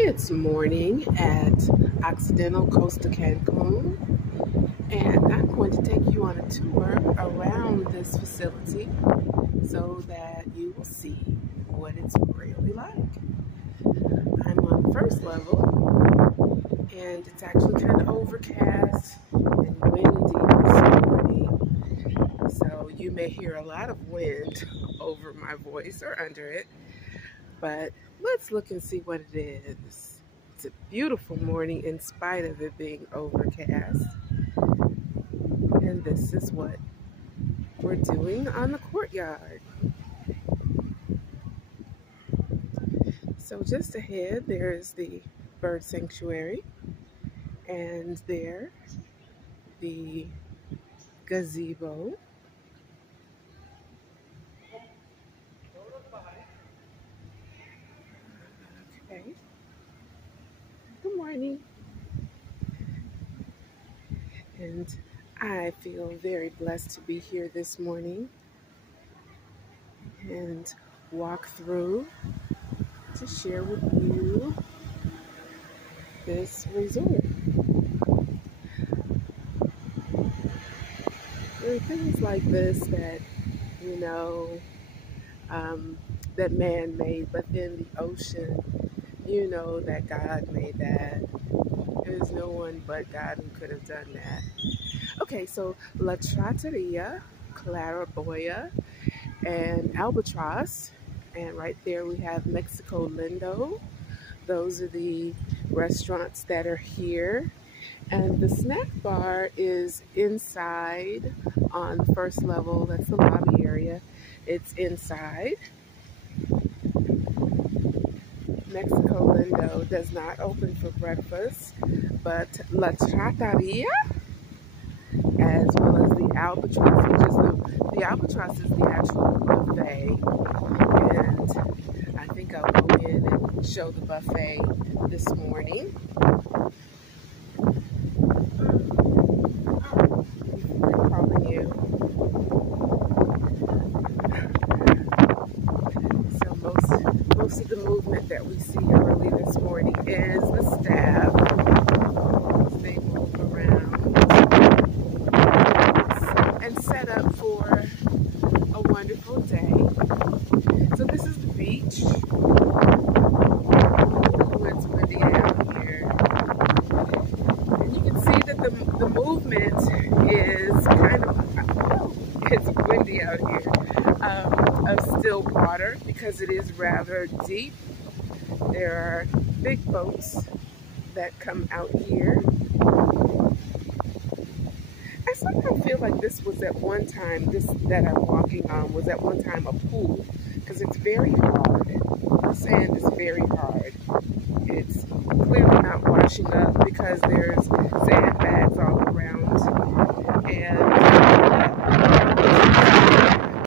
It's morning at Occidental Costa Cancun, and I'm going to take you on a tour around this facility so that you will see what it's really like. I'm on the first level, and it's actually kind of overcast and windy this morning, so you may hear a lot of wind over my voice or under it. But let's look and see what it is. It's a beautiful morning in spite of it being overcast. And this is what we're doing on the courtyard. So just ahead, there's the bird sanctuary. And there, the gazebo. Okay. Good morning. And I feel very blessed to be here this morning and walk through to share with you this resort. There are things like this that, that man made, but then the ocean, that God made that. There's no one but God who could have done that. Okay, so La Trattoria, Claraboya, and Albatross. And right there we have Mexico Lindo. Those are the restaurants that are here. And the snack bar is inside on the first level. That's the lobby area. It's inside. Mexico Lindo does not open for breakfast, but La Trattoria, as well as the Albatross, which is the Albatross is the actual buffet. And I think I'll go in and show the buffet this morning. Most of the movement that we see early this morning is the staff. They move around and set up for a wonderful day. So this is the beach. Oh, it's windy out here. And you can see that the movement is kind of, it's windy out here. Of still water because it is rather deep. There are big boats that come out here. I somehow feel like this was at one time, this that I'm walking on was at one time a pool because it's very hard. The sand is very hard. It's clearly not washing up because there's sandbags all around, and